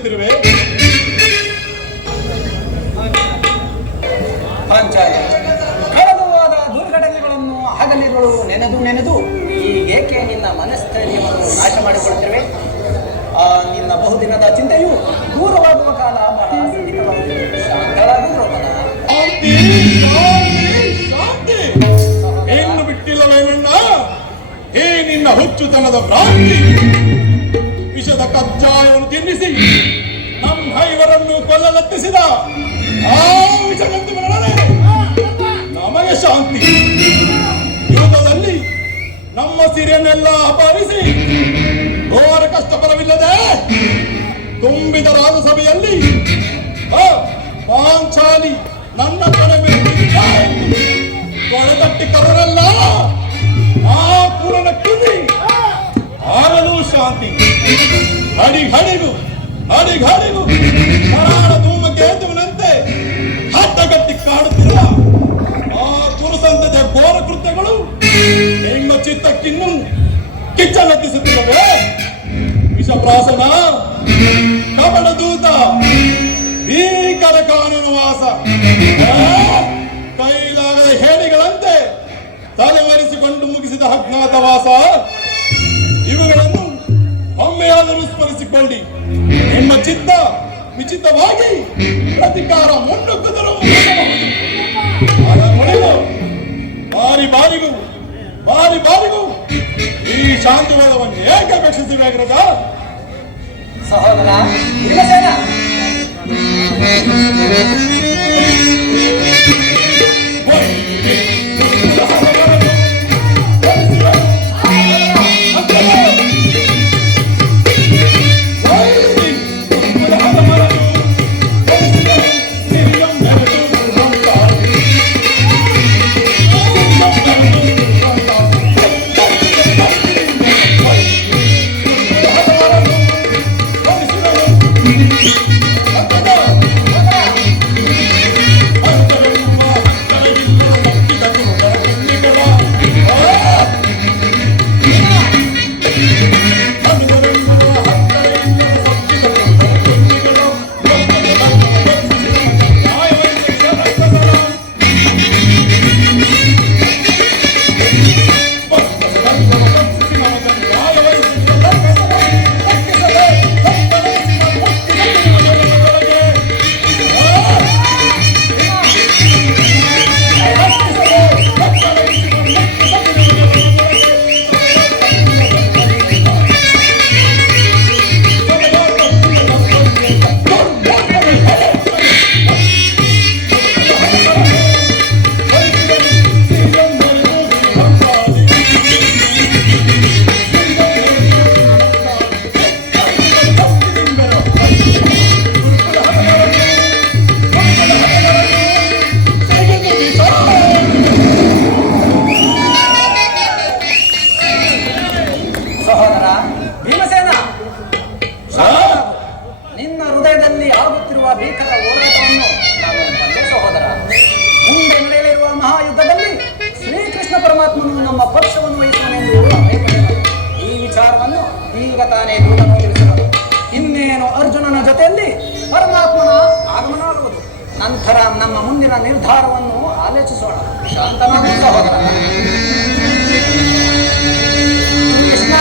ಬಯಸುತ್ತಿರುವೆ? ಕಳೆದುವಾದ ದುರ್ಘಟನೆಗಳನ್ನು ಹಗಲಿರುಳು ನೆನೆದು ಈಗೇಕೆ ನಿನ್ನ ಮನಸ್ಥೈರ್ಯವನ್ನು ನಾಶ ಮಾಡಿಕೊಳ್ಳುತ್ತಿರುವೆ? ನಿನ್ನ ಬಹುದಿನದ ಚಿಂತೆಯು ದೂರವಾಗುವ ಕಾಲ ಬಹಳ ಸನ್ನಿಹಿತವಾಗಿದೆ. ಶಾಂತಳಾಗು ದ್ರೌಪದ. ಏನು ಬಿಟ್ಟಿಲ್ಲವೇನಣ್ಣ ಹೇ ನಿನ್ನ ಹುಚ್ಚುತನದ ಭ್ರಾಂತಿ? ವಿಷದ ಕಜ್ಜಾಯವನ್ನು ತಿನ್ನಿಸಿ ನಮ್ಮ ಐವರನ್ನು ಕೊಲ್ಲಲೆತ್ತಿಸಿದ ಆ ವಿಷಗಂಧುಗಳೇ ನಮಗೆ ಶಾಂತಿ. ಯುದ್ಧದಲ್ಲಿ ನಮ್ಮ ಸಿರಿಯನ್ನೆಲ್ಲ ಅಪಹರಿಸಿ ಘೋರ ಕಷ್ಟಫಲವಿಲ್ಲದೆ ತುಂಬಿದ ರಾಜಸಭೆಯಲ್ಲಿ ಪಾಂಚಾಲಿ ನನ್ನ ಕಡಿಮೆ ಕೊಳಗಟ್ಟಿ ಕರರಲ್ಲ ಆ ಪೂರ್ಣ ಕಿವಿ ಆಗಲೂ ಶಾಂತಿ. ಹಡಿಗೂ ಕರಾಳ ಧೂಮಕೇತುವಿನಂತೆ ಹಟ್ಟಗಟ್ಟಿ ಕಾಡುತ್ತಿರುವ ಆ ಕುರುಸಂತದ ಘೋರ ಕೃತ್ಯಗಳು ನಿಮ್ಮ ಚಿತ್ತಕ್ಕಿನ್ನೂ ಕಿಚ್ಚಲತ್ತಿಸುತ್ತಿಲ್ಲವೇ? ವಿಷಪ್ರಾಸನ, ಕಪಟ ದೂತ, ಭೀಕರ ಕಾನೂನು ವಾಸ, ಕೈಲಾಗದ ಹೇಡಿಗಳಂತೆ ತಲೆಮರೆಸಿಕೊಂಡು ಮುಗಿಸಿದ ಅಜ್ಞಾತವಾಸ, ಇವುಗಳನ್ನು ಒಮ್ಮೆಯಾದರೂ ಸ್ಮರಿಸಿಕೊಳ್ಳಿ. ನಿಮ್ಮ ಚಿತ್ತ ವಿಚಿತವಾಗಿ ಪ್ರತಿಕಾರ ಮುನ್ನುಗ್ಗಿದರೂ ಬಾರಿಗೂ ಈ ಶಾಂತಿವಾದವನ್ನು ಏಕೆ ಅಪೇಕ್ಷಿಸಬೇಕಾಗಿರದ ಸಹೋದರ ಭೀಮಸೇನ? ನಿನ್ನ ಹೃದಯದಲ್ಲಿ ಆಗುತ್ತಿರುವ ಭೀಕರ ಹೋರಾಟವನ್ನು ನಾನು ಬಲ್ಲೆ ಸಹೋದರ. ಮುಂದೆ ನಡೆಯಲಿರುವ ಮಹಾಯುದ್ಧದಲ್ಲಿ ಶ್ರೀಕೃಷ್ಣ ಪರಮಾತ್ಮನು ನಮ್ಮ ಪಕ್ಷವನ್ನು ವಹಿಸುವನೆಂದು ಅಭಿಪ್ರಾಯಪಟ್ಟನು. ಈ ವಿಚಾರವನ್ನು ಈಗ ತಾನೇ ದೂತನು ತಿಳಿಸಿದರು. ಇನ್ನೇನು ಅರ್ಜುನನ ಜೊತೆಯಲ್ಲಿ ಪರಮಾತ್ಮನ ಆಗಮನ ಆಗುವುದು. ನಂತರ ನಮ್ಮ ಮುಂದಿನ ನಿರ್ಧಾರವನ್ನು ಆಲೋಚಿಸೋಣ. ಶಾಂತನಾದ ಸಹೋದರ. ಕೃಷ್ಣ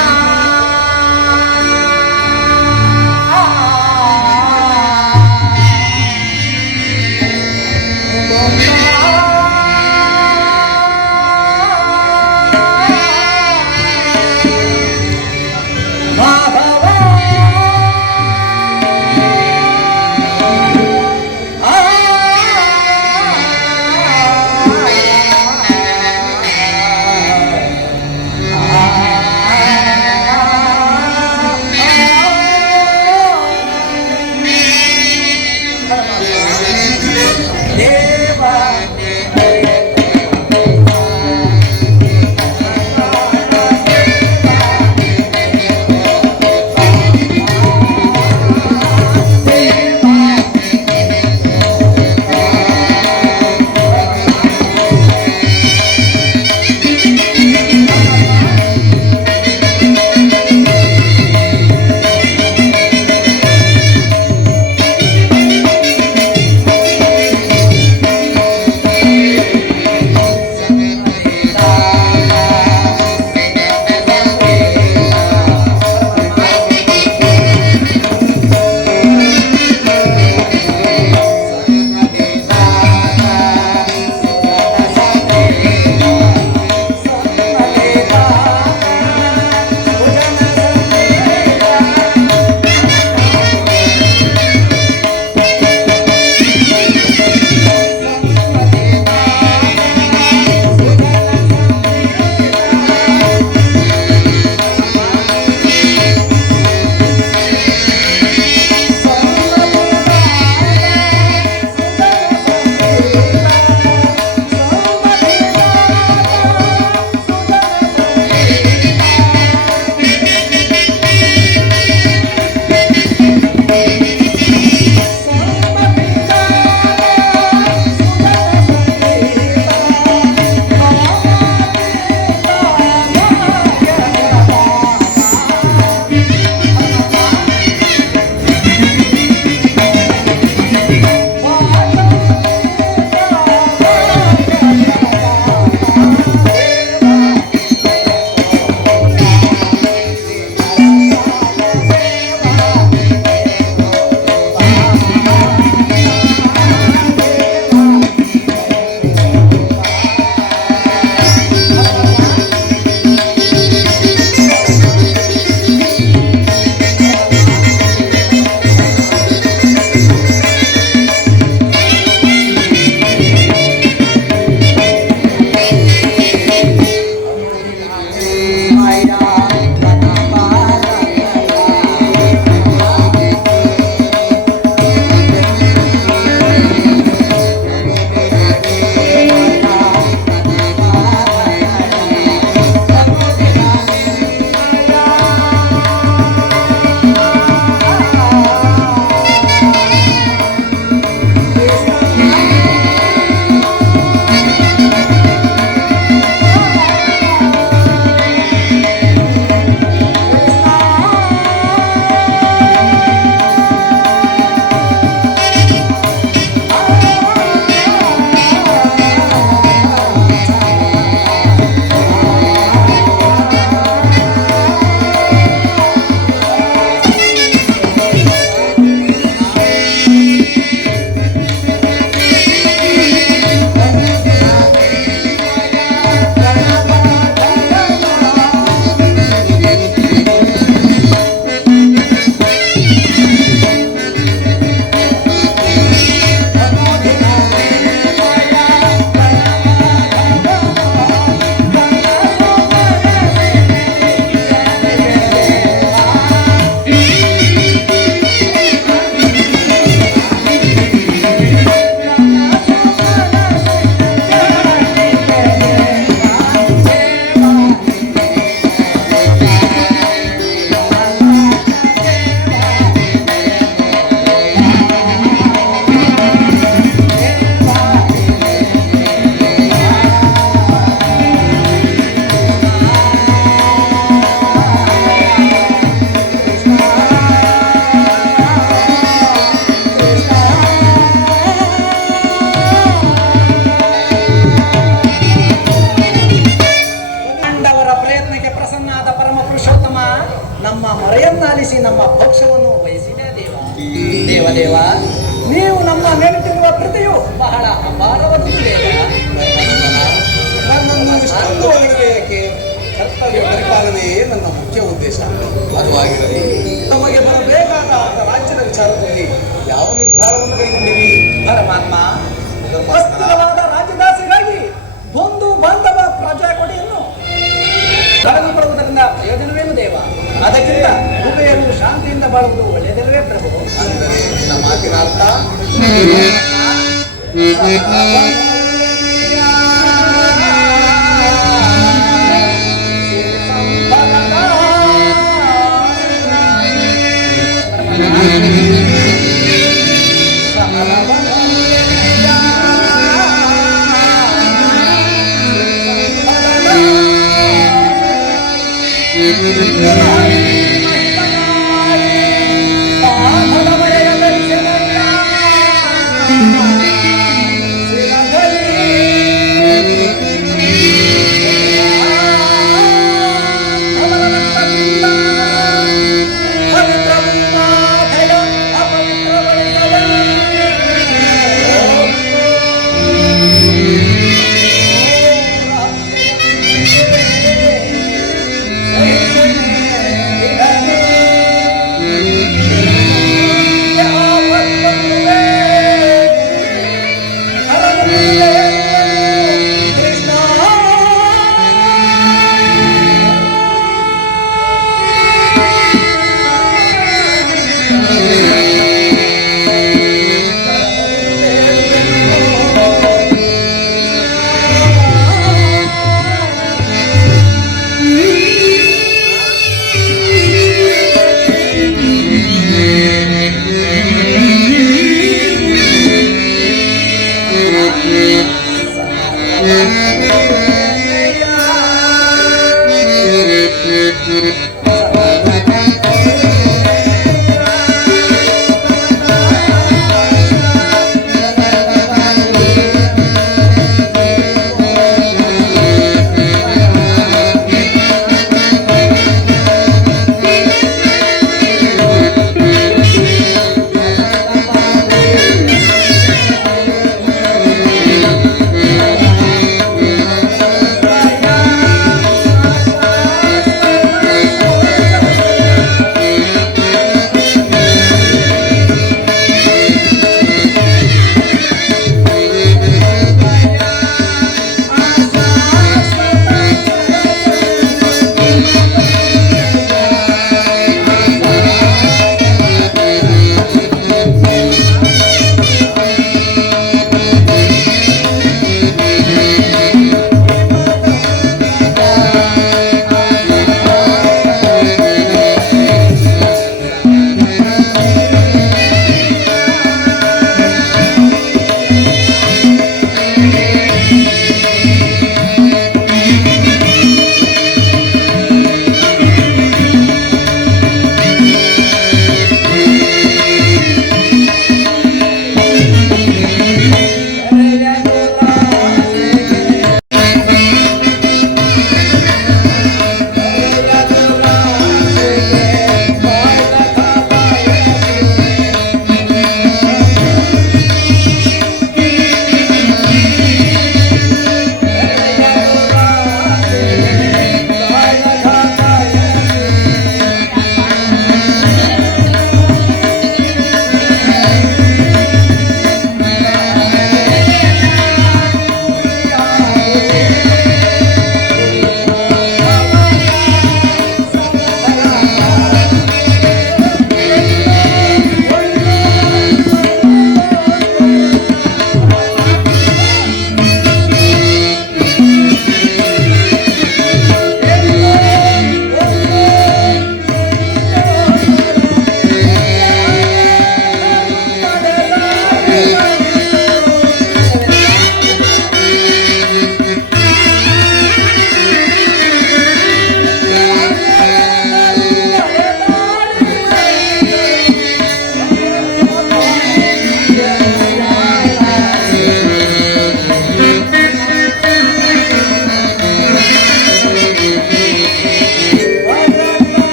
ನಮ್ಮ ಪಕ್ಷವನ್ನು ವಹಿಸಿದೆ ದೇವ. ದೇವ ನೀವು ನಮ್ಮ ನೆನಪಿರುವ ಕೃತಿಯು ಬಹಳ ಅಪಾರವಾದುದು ದೇವ. ನನ್ನನ್ನು ಇಷ್ಟೊಂದು ಹೊಗಳಿಕೆಯಕ್ಕೆ ಕರ್ತವ್ಯ ಪರಿಪಾಲನೆ ನನ್ನ ಮುಖ್ಯ ಉದ್ದೇಶ. ಅದು ಆಗಿರಲಿ, ನಮಗೆ ಬರಬೇಕಾದ ರಾಜ್ಯದ ವಿಚಾರದಲ್ಲಿ ಯಾವ ನಿರ್ಧಾರವನ್ನು ಕೈಗೊಂಡಿರಿ? ಪರಮಾತ್ಮ, ಪ್ರಸ್ತುತವಾದ ರಾಜ್ಯದಾಸಿಗಾಗಿ ಬಂಧು ಬಾಂಧವ ಪ್ರಜಾ ಕೊಡೆಯನ್ನು ಕಳೆದುಕೊಳ್ಳುವುದರಿಂದ ಪ್ರಯೋಜನವೇನು ದೇವ? ಅದಕ್ಕಿಂತ ಉಭಯರು ಶಾಂತಿಯಿಂದ ಬಾಳುವುದು ಒಳ್ಳೆಯದಲ್ಲವೇ ಪ್ರಭು? ಅಂದರೆ ನಮ್ಮ ಮಾತಿನ ಅರ್ಥ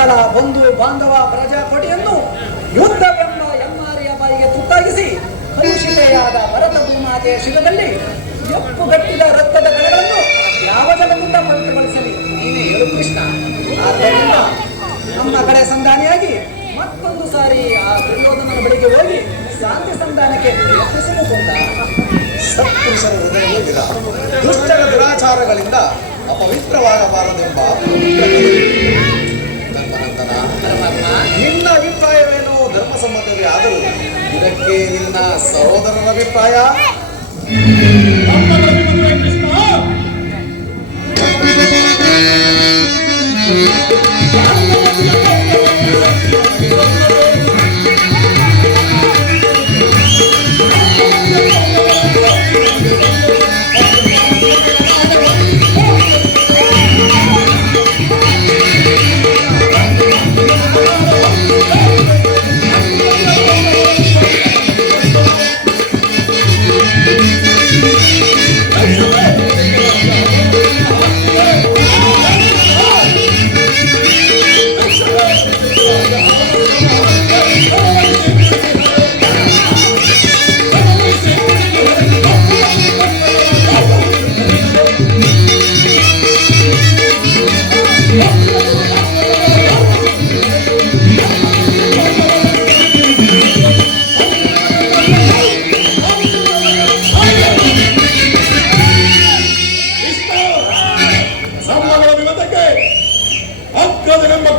ಸಕಲ ಬಂಧು ಬಾಂಧವ ಪ್ರಜಾಕೋಟಿಯನ್ನು ಯುದ್ಧವೆಂಬ ಎಮ್ಮಾರಿಯ ಬಾಯಿಗೆ ತುತ್ತಾಗಿಸಿ ಕಲುಷಿತೆಯಾದ ಭರತ ಭೂಮಾತೆಯ ಶಿರದಲ್ಲಿ ಎಪ್ಪುಗಟ್ಟಿದ ರಕ್ತದ ಕಣಗಳನ್ನು ಯಾವ ಜಲದಿಂದ ಪವಿತ್ರಗೊಳಿಸಲಿ ನೀನೇ ಹೇಳು ಕೃಷ್ಣ. ಆದ್ದರಿಂದ ನಮ್ಮ ಕಡೆ ಸಂಧಾನಿಯಾಗಿ ಮತ್ತೊಂದು ಸಾರಿ ಆ ದುರ್ಯೋಧನನ ಬಳಿಗೆ ಹೋಗಿ ಶಾಂತಿ ಸಂಧಾನಕ್ಕೆ ಯತ್ನಿಸಬಹುದ? ಸತ್ಪುರುಷರ ಹೃದಯವಿಲ್ಲ, ದುಷ್ಟರ ದುರಾಚಾರಗಳಿಂದ ಅಪವಿತ್ರವಾಗಬಾರದೆಂಬ ಧರ್ಮನಂದನ, ನಿನ್ನ ಅಭಿಪ್ರಾಯವೇನೋ ಧರ್ಮಸಮ್ಮತವೇ ಆದರೂ ಇದಕ್ಕೆ ನಿನ್ನ ಸಹೋದರರ ಅಭಿಪ್ರಾಯ?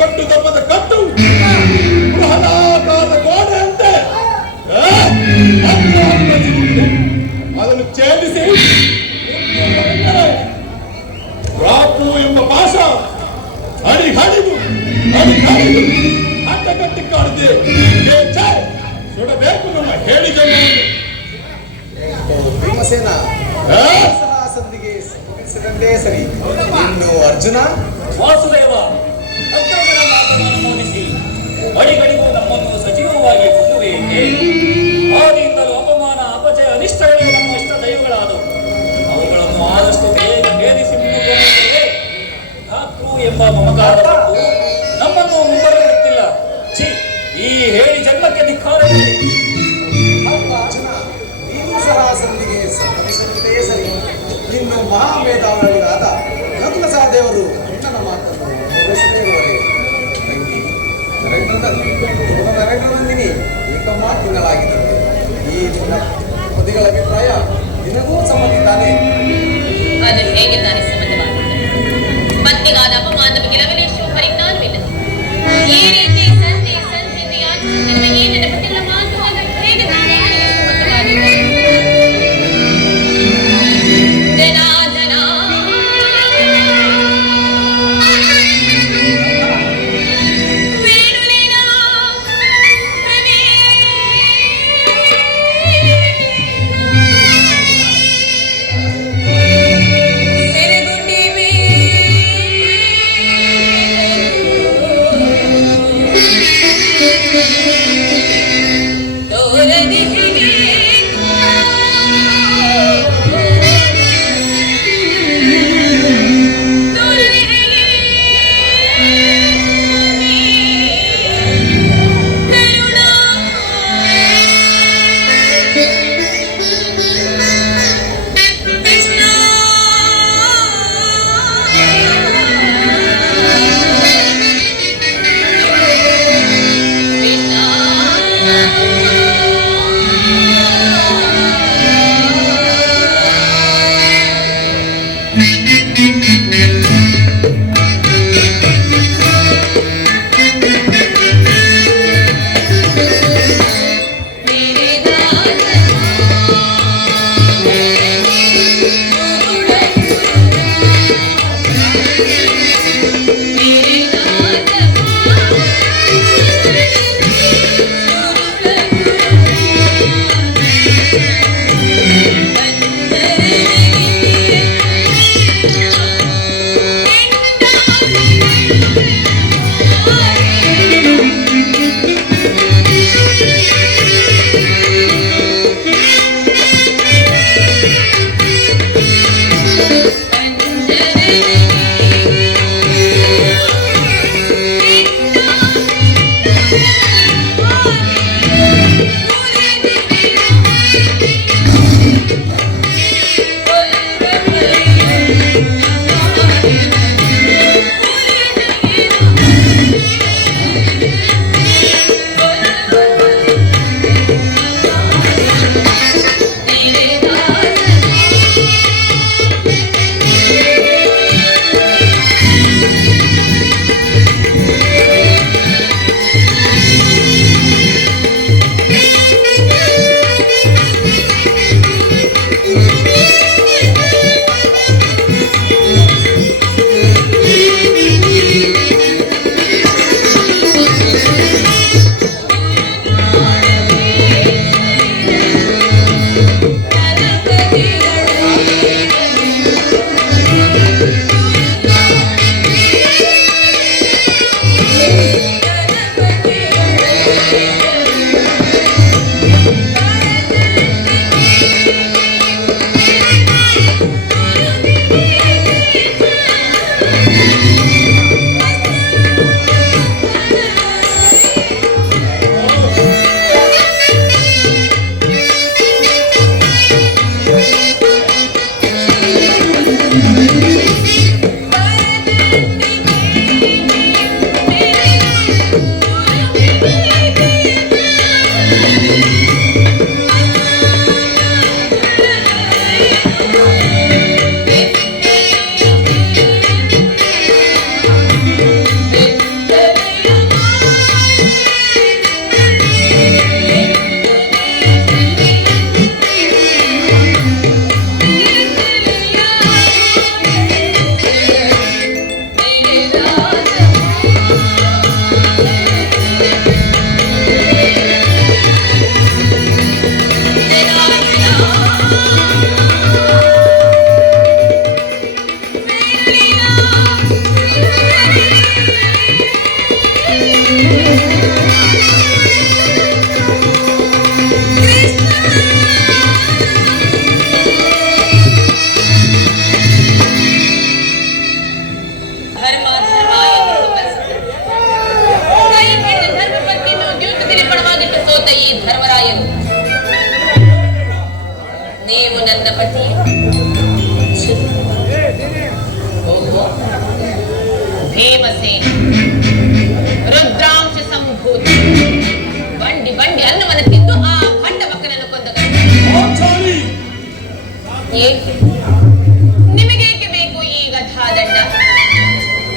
ಕಟ್ಟು ಧರ್ಮದ ಕಟ್ಟು ಬೃಹದಾಕಾರದ ಗೋಡೆಯಂತೆ ಅದನ್ನು ಛೇದಿಸಿ ರಾಪು ಎಂಬ ಪಾಶ ಅಡಿ ಹಡಿದು ಅಡ್ಡ ಕಟ್ಟಿ ಕಾಡಿದೆ ಸುಡಬೇಕು ನಮ್ಮ ಹೇಳಿ ಭೀಮಸೇನ ಸಂಧಿಗೆ ಸಂಧಿಸಿದಂತೆ ಸರಿ. ಇನ್ನು ಅರ್ಜುನ ವಾಸುದೇವ ಅಗ್ರಜನ ಮಾತನ್ನು ಮೋದಿಸಿ ಅಡಿಗಳಿಗೂ ನಮ್ಮನ್ನು ಸಜೀವವಾಗಿ ಕೊಂದುವೇಕೆ? ಆದಿಯಿಂದಲೂ ಅಪಮಾನ ಅಪಜಯ ಅನಿಷ್ಟಗಳೇ ನಮ್ಮ ಇಷ್ಟ ದೈವಗಳಾದವು. ಅವುಗಳನ್ನು ಆದಷ್ಟು ಬೇಗ ಭೇದಿಸಿ ಮುನ್ನುಗ್ಗುವಂತೆಯೇ ಧಾತೃ ಎಂಬ ಮಮಕಾರ ತಪ್ಪು ನಮ್ಮನ್ನು ಮುಂಬರುತ್ತಿಲ್ಲ. ಛೀ, ಈ ಹೇಳಿ ಜನ್ಮಕ್ಕೆ ಧಿಕ್ಕಾರವಿದೆ. ಅರ್ಜುನ, ನೀನು ಸಹ ಸಂಧಿಗೆ ಸಂಭವಿಸಿದಂತೆಯೇ ಸರಿ. ಇನ್ನು ಮಹಾಮೇಧಾವಿಗಳಾದ ನಕುಲ ಸಹದೇವರು ಅಣ್ಣನ ಮಾತನ್ನು ನಿರ್ವಹಿಸುತ್ತಿರುವರೆ ತಂಗಿ ನರೇಂದ್ರನಂದಿನಿ ಏಕಮಾತಿಗಳಾಗಿದ್ದಂತೆ ಈ ನಿನ್ನ ಪದಿಗಳ ಅಭಿಪ್ರಾಯ ನಿನಗೂ ಸಮ್ಮತಿದ್ದಾನೆ? ಅದು ಹೇಗೆ ತಾನೇ ಸಮ್ಮತವಾಗುತ್ತದೆ? ಪತ್ನಿಗಾದ ಅಪಮಾನದ ಕೆಲವೇ ಪರಿಜ್ಞಾನವಿಲ್ಲ. ಈ ರೀತಿ ಸಂಧಿ ಯಾಚಿಸುತ್ತಿರುವ ಈ ನೆನಪುತ್ತಿಲ್ಲ ಮಾತು ಅದು ಹೇಗೆ ತಾನೇ ಸಮ್ಮತವಾಗುತ್ತದೆ?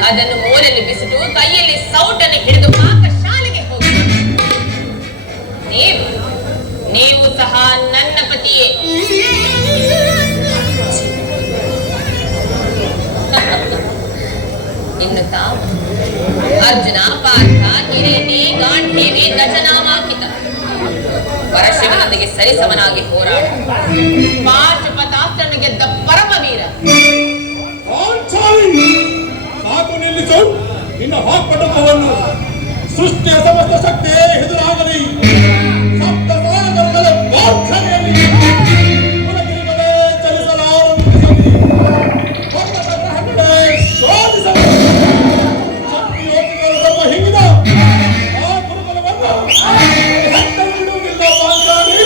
ಅದನ್ನು ಮೂಲೆಯಲ್ಲಿ ಬಿಸಿಟು ಕೈಯಲ್ಲಿ ಸೌಟನ್ನು ಹಿಡಿದು ಪಾಕ ಶಾಲೆಗೆ ಹೋಗಿ ನೀವು ಸಹ ನನ್ನ ಪತಿಯೇ. ಇನ್ನು ತಾವು ಅರ್ಜುನ ಪಾರ್ಥ ಕಿರೀಟಿ ಗಾಂಧೀವಿ ದಶನಾಮಾಂಕಿತ ಪರಶಿವನೊಂದಿಗೆ ಸರಿಸಮನಾಗಿ ಹೋರಾಡ ಪಾಶುಪತಾಸ್ತ್ರನ್ನು ಗೆದ್ದ ಪರಮವೀರ. ಸಾಕು ನಿಲ್ಲಿಸು ನಿನ್ನ ವಾಕ್ಪಟುತ್ವವನ್ನು. ಸೃಷ್ಟಿಯ ಸಮಸ್ತ ಶಕ್ತಿಯೇ ಎದುರಾಗಲಿ. ಸಪ್ತ ಸಾಗರಗಳ ಬಾಲ್ಕನಿಯಲ್ಲಿ ಮುಲಗಿರಿಗಳೇ ಚಲಿಸಲಾರಂಭಿಸಲಿ. ಪರ್ವತ ಗ್ರಹಗಳೇ ಶೋಧಿಸಲಿ. ಶಕ್ತಿಯೋಗಿಗಳು ತಮ್ಮ ಹಿಂಗಿದ ಆ ಗುರುಬಲವನ್ನು ಹತ್ತಲು ಬಿಡುವುದಿಲ್ಲ. ಪಾಂಚಾಲಿ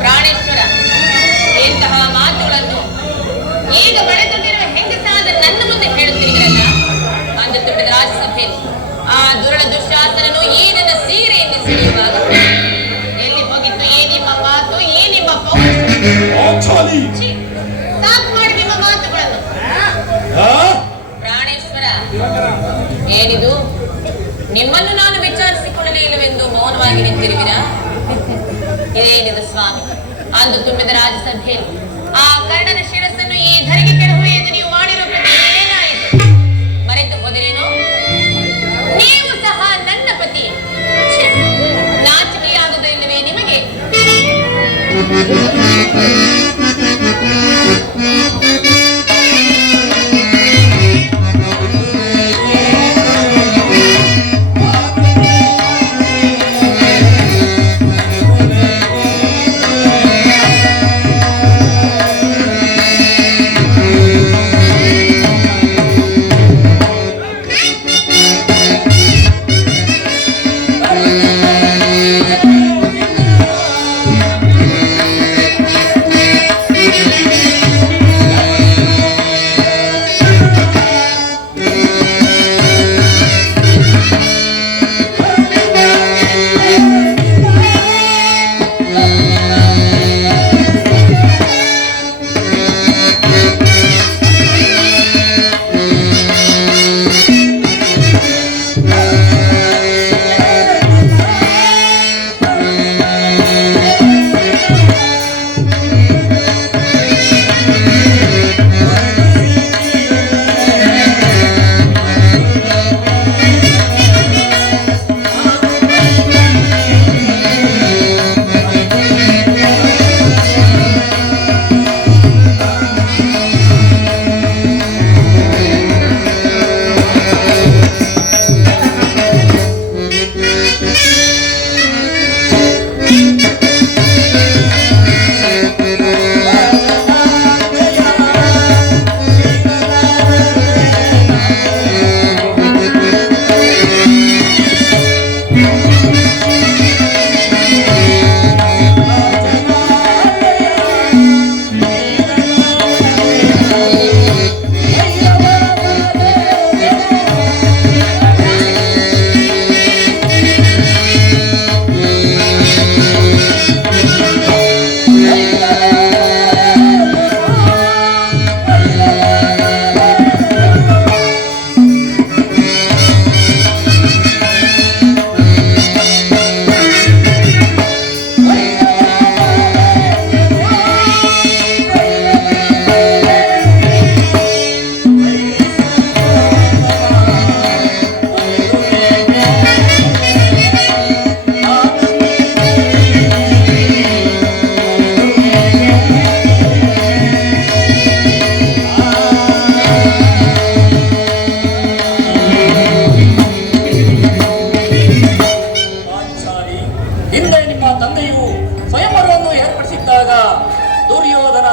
ಪ್ರಾಣೇಶ್ವರ, ಇಂತಹ ಮಾತುಗಳನ್ನು ಈಗ ಬೆಳೆದುಕೊಂಡಿರುವ ಹೆಂಗಸಾದ ನನ್ನ ಮುಂದೆ ಹೇಳುತ್ತಿದ್ದೀರಲ್ಲ. ಅಂದು ತುಂಬಿದ ರಾಜ್ಯಸಭೆಯಲ್ಲಿ ಆ ದುರುಳ ದುಶ್ಯಾಸನನು ಈ ನನ್ನ ಸೀರೆಯನ್ನು ಸಿಡಿಯುವಾಗ ಎಲ್ಲಿ ಹೋಗಿತ್ತು ಈ ನಿಮ್ಮ ಮಾತು, ಈ ನಿಮ್ಮ ಪೌರುಷ? ಸಾಕು ಮಾಡಿ ನಿಮ್ಮ ಮಾತುಗಳನ್ನು. ಪ್ರಾಣೇಶ್ವರ, ಏನಿದು? ನಿಮ್ಮನ್ನು ನಾನು ವಿಚಾರಿಸಿಕೊಳ್ಳಲೇ ಇಲ್ಲವೆಂದು ಮೌನವಾಗಿ ನಿಂತಿರುವಿರಾ? ಇದೇನಿದು ಸ್ವಾಮಿ? ಅಂದು ತುಂಬಿದ ರಾಜ್ಯಸಭೆಯಲ್ಲಿ ಆ ಕರ್ಣನ ಶಿರಸ್ಸನ್ನು ಈ ಧರೆಗೆ ಕೆಡಹುವ ಎಂದು ನೀವು ಮಾಡಿರುವ ಪ್ರತಿ ಏನಾಯಿತು? ಮರೆತು ಹೋದರೇನು? ನೀವು ಸಹ ನನ್ನ ಪತಿ. ನಾಚಿಕೆಯಾಗುವುದು ಇಲ್ಲವೇ ನಿಮಗೆ?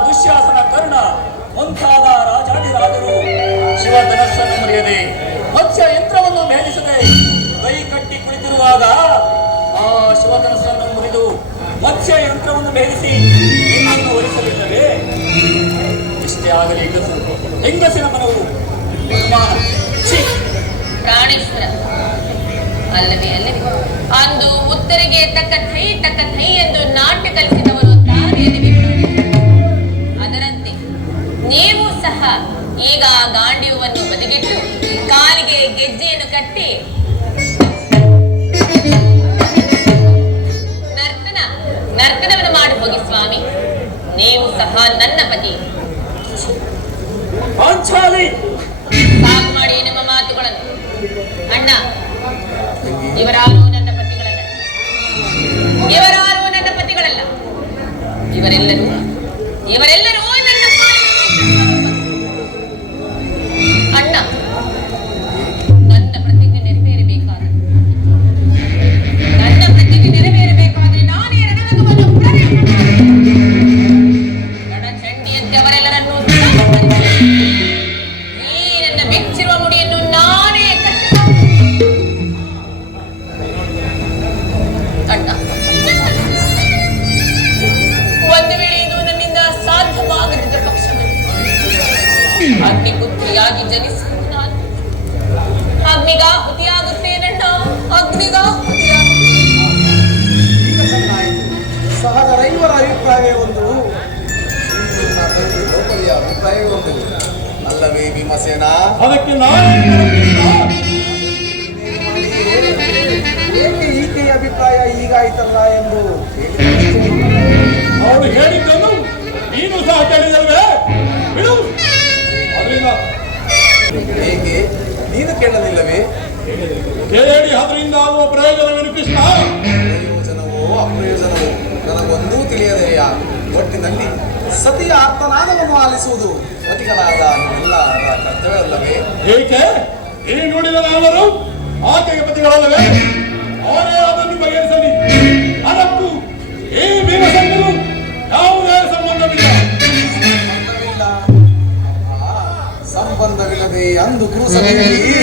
ದುಶ್ಯಾಸನ ಕರ್ಣ ಮುಂತಾದ ರಾಜಾದಿರಾಜರು ಶಿವಧನಸ್ಸನ್ನು ಮುರಿಯದೆ ಮತ್ಸ್ಯ ಯಂತ್ರವನ್ನು ಭೇದಿಸದೆ ಕೈ ಕಟ್ಟಿ ಕುಳಿತಿರುವಾಗ ಆ ಶಿವಧನಸ್ಸನ್ನು ಮುರಿದು ಮತ್ಸ್ಯ ಯಂತ್ರವನ್ನು ಭೇದಿಸಿ ನಿನ್ನನ್ನು ಒಲಿಸಲಿಲ್ಲವೇ? ಇಷ್ಟೇ ಆಗಲಿ ಹೆಂಗಸಿನ ಮನವು ನಿರ್ಮಾಣ ಪ್ರಾಣೇಶ್ವರ ಅಲ್ಲವೇ ಅಂದು ಉತ್ತರಿಗೆ ತಕ್ಕ ಥೈ ಎಂದು ನಾಟ್ಯ ಕಲಿಸಿದವರು ತಾರೇದಿವಿ. ಅದರಂತೆ ನೀವು ಸಹ ಈಗ ಗಾಂಡೀವವನ್ನು ಬದಿಗಿಟ್ಟು ಕಾಲಿಗೆ ಗೆಜ್ಜೆಯನ್ನು ಕಟ್ಟಿ ನರ್ತನವನ್ನು ಮಾಡಿ ಹೋಗಿ ಸ್ವಾಮಿ. ನೀವು ಸಹ ನನ್ನ ಪತಿ. ಸಾಕು ಮಾಡಿ ನಿಮ್ಮ ಮಾತುಗಳನ್ನು. ಅಣ್ಣ, ಇವರಾರು ನನ್ನ ಪತಿಗಳಲ್ಲ, ಇವರೆಲ್ಲರೂ ನನ್ನ ಅಣ್ಣ. ನನ್ನ ಪ್ರತಿಜ್ಞೆ ನೆರವೇರಬೇಕಾದ್ರೆ ನಾನೇ ರಣರಂಗವನ್ನು ರಣಚಂಡಿಯಂತೆ ಅವರೆಲ್ಲರನ್ನೂ ಈ ನನ್ನ ಬೆಚ್ಚಿರುವ ಮುಡಿಯನ್ನು ನಾನೇ ಅಣ್ಣ. ಒಂದು ವೇಳೆ ಇದು ನನ್ನಿಂದ ಸಾಧ್ಯವಾಗದಿದ್ದ ಪಕ್ಷದಲ್ಲಿ ಅಗ್ನಿಪುತ್ರಿಯಾಗಿ ಜನಿಸುವುದು ನಾನು. ಅಗ್ನಿಗಾಹುತಿಯಾಗುತ್ತೇನಣ್ಣ, ಸಹಜ ರೈವರ ಅಭಿಪ್ರಾಯವೇ ಒಂದು, ದ್ರೌಪದಿಯ ಅಭಿಪ್ರಾಯವೇ ಒಂದು ಅಲ್ಲವೇ ಭೀಮಸೇನ? ಅದಕ್ಕೆ ಏಕೆ ಈಕೆಯ ಅಭಿಪ್ರಾಯ ಹೀಗಾಯ್ತಲ್ಲ ಎಂದು ಅವಳು ಹೇಳಿದ್ದನ್ನು ನೀನು ಸಹ ಕೇಳಿದಲ್ವೇ? ಬಿಡು. ಅದರಿಂದ ಹೇಗೆ ನೀನು ಕೇಳಲಿಲ್ಲವೇ? ಕೇಳಿ ಅದರಿಂದ ಆಗುವ ಪ್ರಯೋಜನವೇನು ಕೃಷ್ಣ? ಪ್ರಯೋಜನವೋ ಅಪ್ರಯೋಜನವೋ ನನಗೊಂದೂ ತಿಳಿಯದೆಯ. ಒಟ್ಟಿನಲ್ಲಿ ಸತಿಯ ಆತ್ಮನಾದವನ್ನು ಆಲಿಸುವುದು ಪತಿಗಳಾದ ನಿಮ್ಮೆಲ್ಲರ ಕರ್ತವ್ಯವಲ್ಲವೇ? ಏಕೆ ಈ ನುಡಿದ ನಾಲ್ವರು ಆಕೆಗೆ ಪತಿಗಳಲ್ಲವೇ? ಅವರೇ ಅದನ್ನು ಬಗೆಹರಿಸಲಿ. ಅದಕ್ಕೂ ಈ ಭೀಮಸೇನರು ಯಾವುದೇ ಸಂಬಂಧವಿಲ್ಲ. ಸಂಬಂಧವಿಲ್ಲದೆ ಅಂದು ಕುರುಸಭೆಯಲ್ಲಿ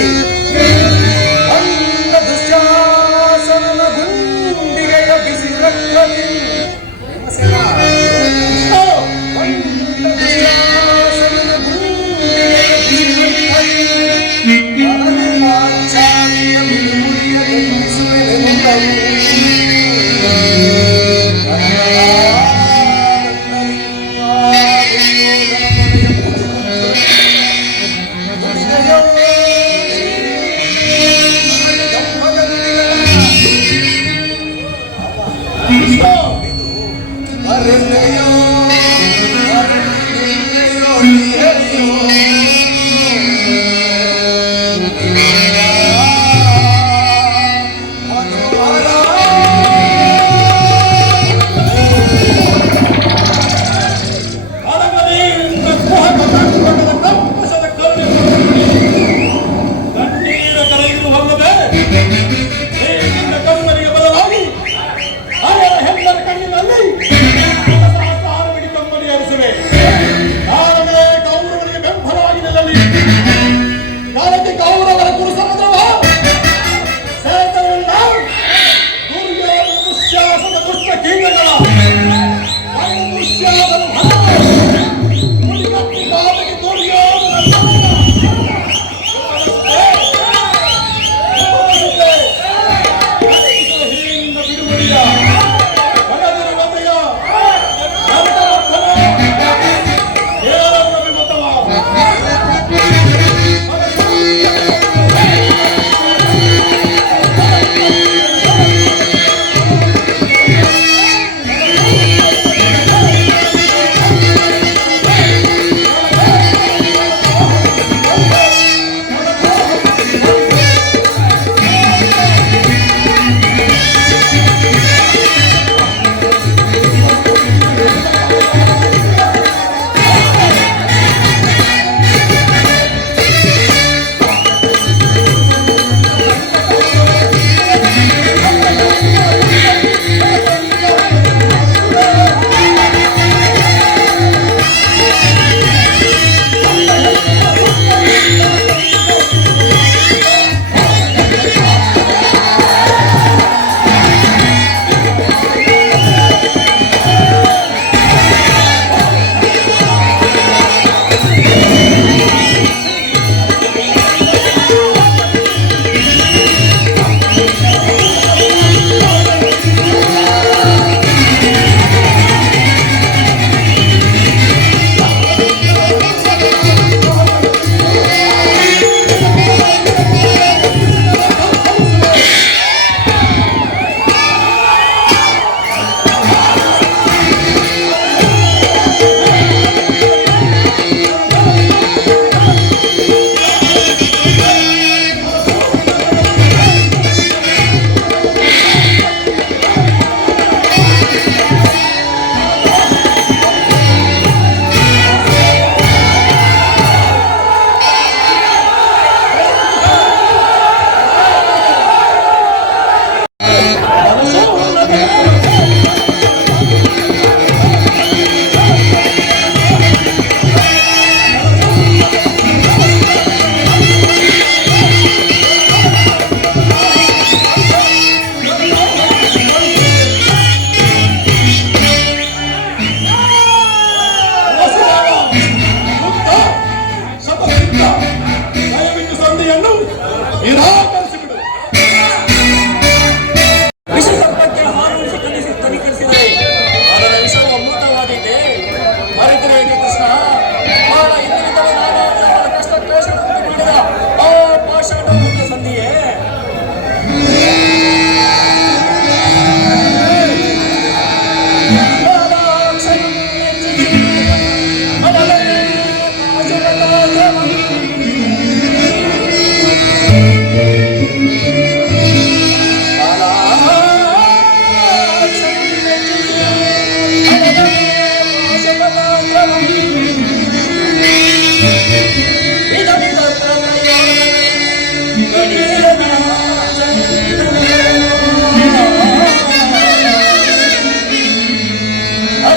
ದುಶ್ಯಾಸನನ ಗುಂಡಿಗೆಯ ಬಿಸಿ ರಕ್ತದಿ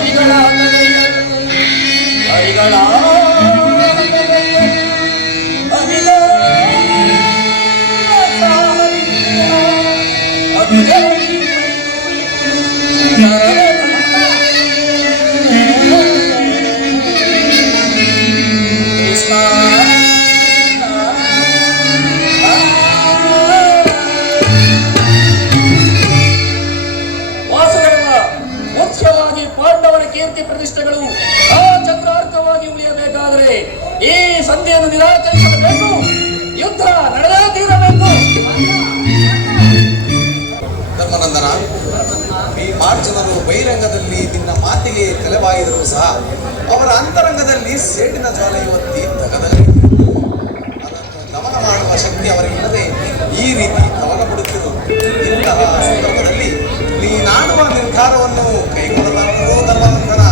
ಹರಿಗಳ ಹರಿಗಳ ಮುಖ್ಯವಾಗಿ ಪಾಂಡವರ ಕೀರ್ತಿ ಪ್ರತಿಷ್ಠೆಗಳು ಆ ಚಕ್ರಾರ್ಥವಾಗಿ ಉಳಿಯಬೇಕಾದರೆ ಈ ಸಂಧಿಯನ್ನು ನಿರಾಕರಿಸಬೇಕು. ಯುದ್ಧ ನಡೆದೇ ತೀರಬೇಕು. ಧರ್ಮನಂದನ, ಈ ಮಾರ್ಜನರು ಬಹಿರಂಗದಲ್ಲಿ ನಿನ್ನ ಮಾತಿಗೆ ತಲೆಬಾಗಿದರೂ ಸಹ ಅವರ ಅಂತರಂಗದಲ್ಲಿ ಸೇಡಿನ ಜ್ವಾಲೆ ಒತ್ತಿ ತಗದಲ್ಲಿ ಅದನ್ನು ದಮನ ಮಾಡುವ ಶಕ್ತಿ ಅವರಿಲ್ಲದೆ ಈ ರೀತಿ ಕವನ ಬಿಡುತ್ತಿರು. ಇಂತಹ ಸಂದರ್ಭದಲ್ಲಿ ನೀನಾಡುವ ನಿರ್ಧಾರವನ್ನು ಕೈಗೊಳ್ಳಲಾಗುವುದು. ಧರ್ಮನಂದನ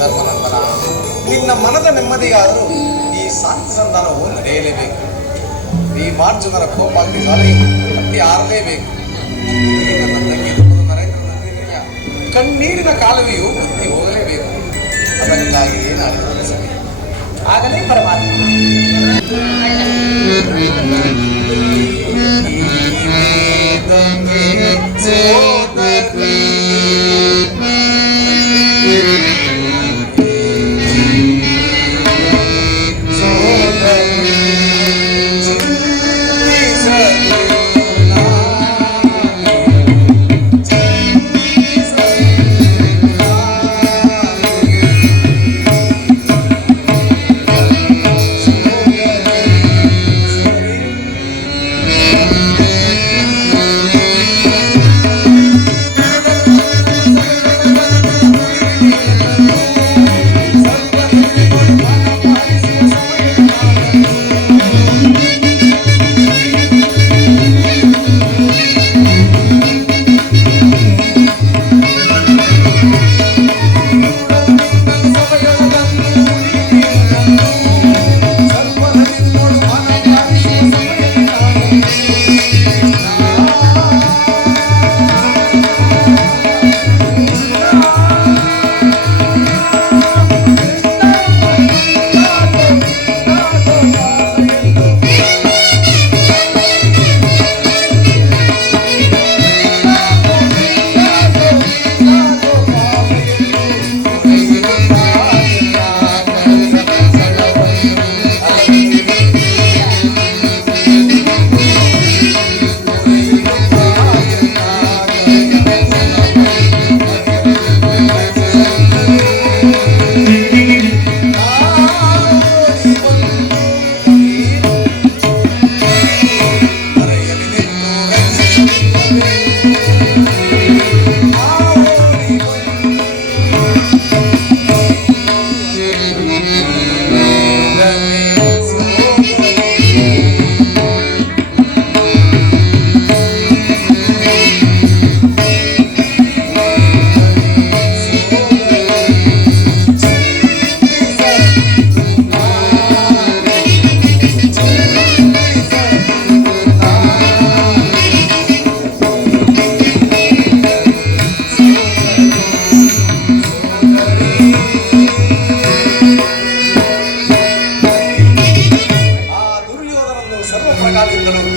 ಧರ್ಮನಂದನ, ನಿನ್ನ ಮನದ ನೆಮ್ಮದಿಗಾದರೂ ಈ ಶಾಂತಿ ಸಂಧಾನವು ನಡೆಯಲೇಬೇಕು. ಈ ಮಾರ್ಜುನರ ಕೋಪಾಗ್ನಿ ಜ್ವಾಲೆಯು ಅಟ್ಟಿ ಆರಲೇಬೇಕು. ಈಗ ನನ್ನ ತಂಗಿ ನರೇಂದ್ರ ನಂದಿನಿಯ ಕಣ್ಣೀರಿನ ಕಾಲುವೆಯು ಬುದ್ಧಿ ಹೋಗಲೇಬೇಕು. ಅದಕ್ಕಾಗಿಯೇ ನಾನು ತಿಳಿಸಿದೆ. ಆಗಲೇ ಪರಮಾತ್ಮ.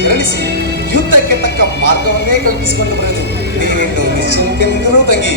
ಕೆರಳಿಸಿ ಯುದ್ಧಕ್ಕೆ ತಕ್ಕ ಮಾರ್ಗವನ್ನೇ ಕಲ್ಪಿಸಿಕೊಂಡು ಬರೆದು ನೀನಿನ್ನು ನಿಶ್ಚಿಂತೆಂದಿರು ತಂಗಿ.